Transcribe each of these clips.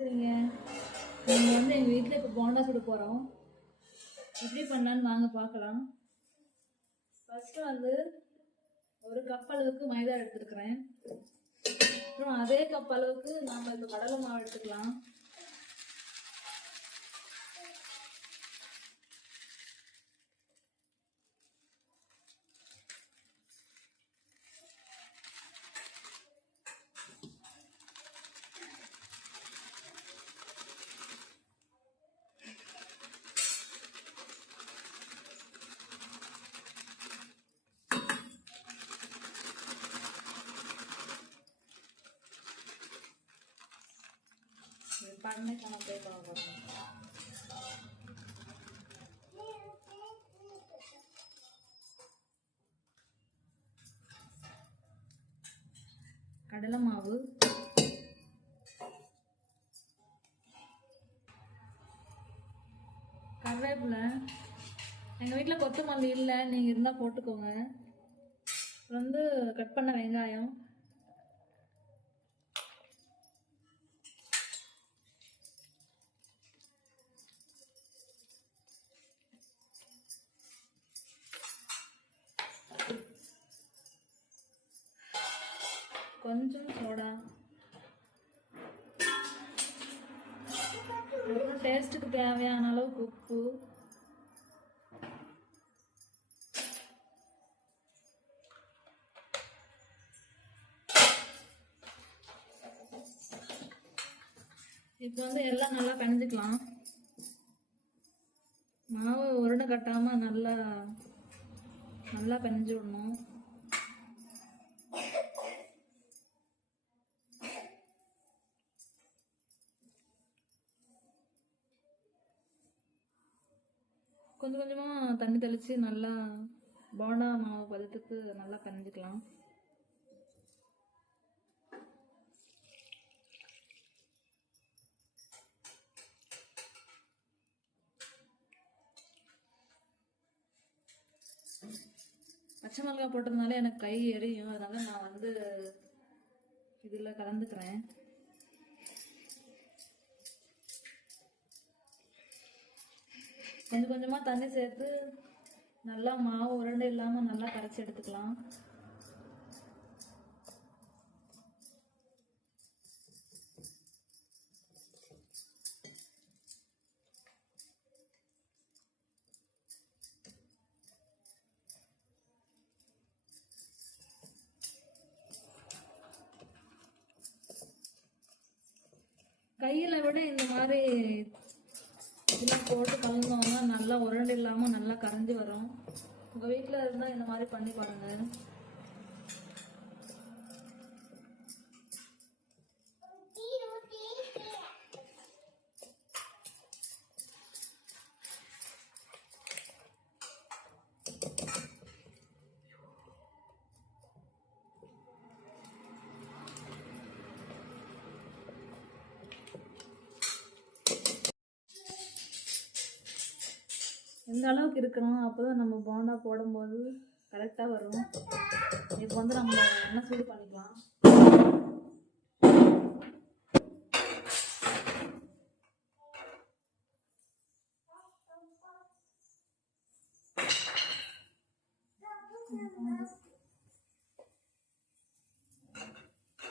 இருக்கிறீங்க? நீங்கள் வந்து எங்கள் வீட்டில் இப்போ போண்டா சுட போகிறோம். எப்படி பண்ணலான்னு வாங்க பார்க்கலாம். ஃபஸ்ட்டு வந்து ஒரு கப் அளவுக்கு மைதா எடுத்துருக்கிறேன். அப்புறம் அதே கப் அளவுக்கு நாம் இப்போ கடலை மாவு எடுத்துக்கலாம். பண்ணை கணக்கே பார்க்கணும். கடலை மாவு, கருவேப்பிலை, எங்கள் வீட்டில் கொத்தமல்லி இல்லை, நீங்கள் இருந்தால் போட்டுக்கோங்க. வந்து கட் பண்ண வெங்காயம், கொஞ்சம் சோடா, அப்புறம் டேஸ்ட்டுக்கு தேவையான அளவுக்கு உப்பு, இப்போ வந்து எல்லாம் நல்லா பிணைஞ்சிக்கலாம். மாவு உருண்டை கட்டாமல் நல்லா நல்லா பிணைஞ்சு விடணும். கொஞ்சம் கொஞ்சமாக தண்ணி தெளித்து நல்லா போண்டா மாவு பதத்துக்கு நல்லா பிணைஞ்சிக்கலாம். பச்சை மிளகாய் போட்டதுனால எனக்கு கை எரியும், அதனால நான் வந்து இதில் கலந்துக்கிறேன். கொஞ்சம் கொஞ்சமாக தண்ணி சேர்த்து நல்லா மாவு உருண்டை இல்லாமல் நல்லா கரைச்சி எடுத்துக்கலாம். கையில் விட இந்த மாதிரி இதெல்லாம் போட்டு கலந்தோம்னா நல்லா உருண்டை இல்லாமல் நல்லா கரைஞ்சி வரும். உங்கள் வீட்டில் இருந்தால் இந்த மாதிரி பண்ணி பாருங்கள். இந்த அளவுக்கு இருக்கணும், அப்போ தான் நம்ம போண்டா போடும்போது கரெக்டாக வரும். இப்போ வந்து நம்ம எண்ணெய் சூடு பண்ணிக்கலாம்.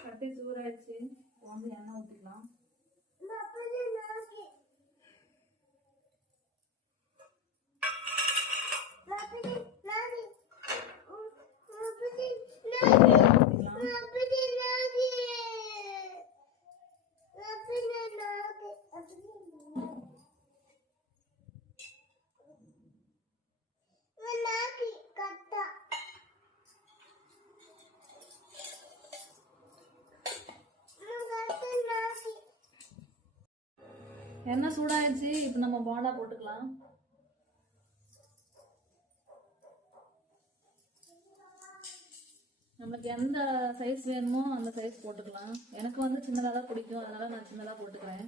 கட்டி சூடாயிடுச்சு, இப்போ வந்து எண்ணெய் ஊற்றிக்கலாம். எண்ணெய் சூடாயிடுச்சு, இப்போ நம்ம போண்டா போட்டுக்கலாம். நமக்கு எந்த சைஸ் வேணுமோ அந்த சைஸ் போட்டுக்கலாம். எனக்கு வந்து சின்னதாக தான் பிடிக்கும், அதனால நான் சின்னதாக போட்டுக்கிறேன்.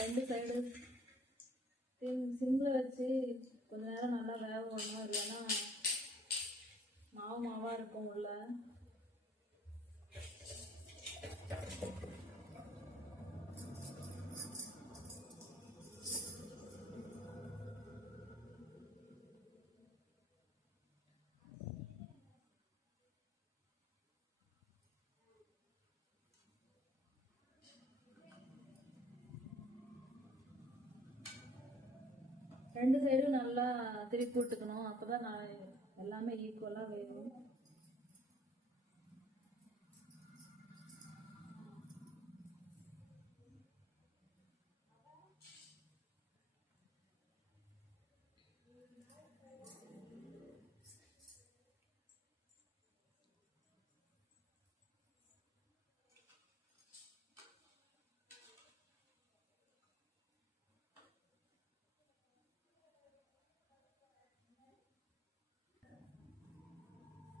ரெண்டு சைடு சிம்மில் வச்சு கொஞ்ச நேரம் நல்லா வேக விடணும், இல்லைன்னா மாவாக இருக்கும் உள்ள. ரெண்டு சைடும் நல்லா திருப்பி விட்டுக்கணும், அப்போதான் நான் எல்லாமே ஈக்குவலாக வேகும்.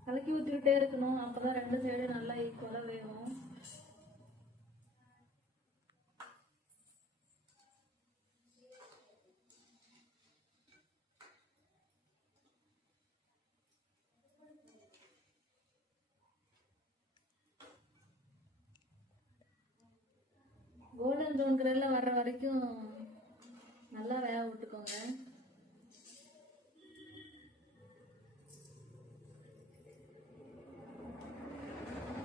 கலக்கி ஊற்றிக்கிட்டே இருக்கணும், அப்போதான் ரெண்டு சைடு நல்லா ஈக்குவலாக வேகும். கோல்டன் ப்ரௌன் கலரில் வர்ற வரைக்கும் நல்லா வேக விட்டுக்கோங்க.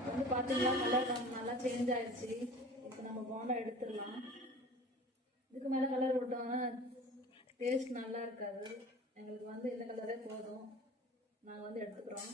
வந்து பார்த்தீங்கன்னா கலர் நல்லா சேஞ்ச் ஆயிடுச்சு. இப்போ நம்ம போண்டா எடுத்துடலாம். இதுக்கு மேலே கலர் விட்டோம்னா டேஸ்ட் நல்லா இருக்காது. எங்களுக்கு வந்து இந்த கலரே போதும், நாங்கள் வந்து எடுத்துக்கிறோம்.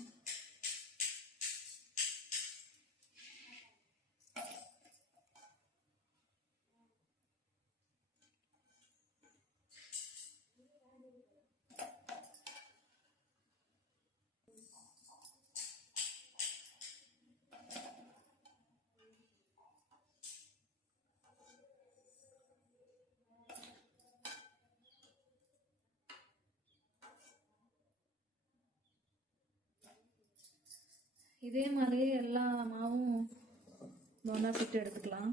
இதே மாதிரியே எல்லா மாவும் போண்டா சுட்டு எடுத்துக்கலாம்.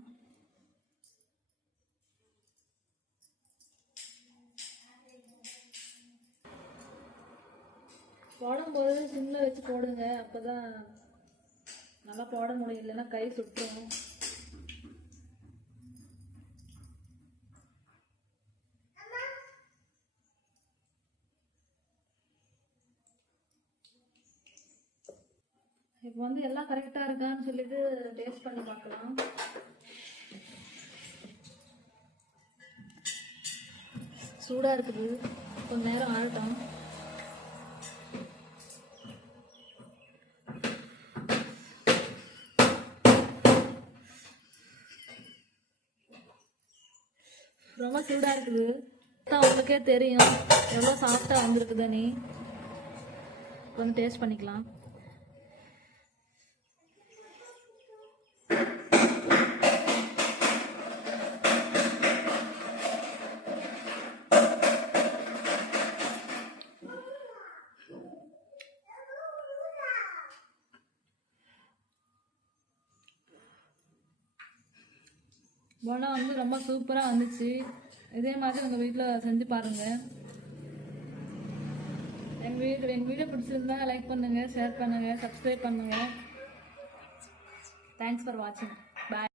போடும்போது சிம்மில் வச்சு போடுங்க, அப்போதான் நல்லா போட முடியும், இல்லைன்னா கை சுற்றும். இப்போ வந்து எல்லாம் கரெக்டாக இருக்கான்னு சொல்லிட்டு டேஸ்ட் பண்ணி பார்க்கலாம். சூடாக இருக்குது, கொஞ்ச நேரம் ஆகட்டும். ரொம்ப சூடாக இருக்குது, உங்களுக்கே தெரியும் எவ்வளோ சாஃப்டாக வந்துருக்குது. நீ கொஞ்சம் டேஸ்ட் பண்ணிக்கலாம். போண்டா வந்து ரொம்ப சூப்பராக வந்துச்சு. இதே மாதிரி உங்கள் வீட்டில் செஞ்சு பாருங்கள். எங்கள் வீடியோ பிடிச்சிருந்தா லைக் பண்ணுங்கள், ஷேர் பண்ணுங்கள், சப்ஸ்கிரைப் பண்ணுங்கள். தேங்க்ஸ் ஃபார் வாட்சிங். பாய்.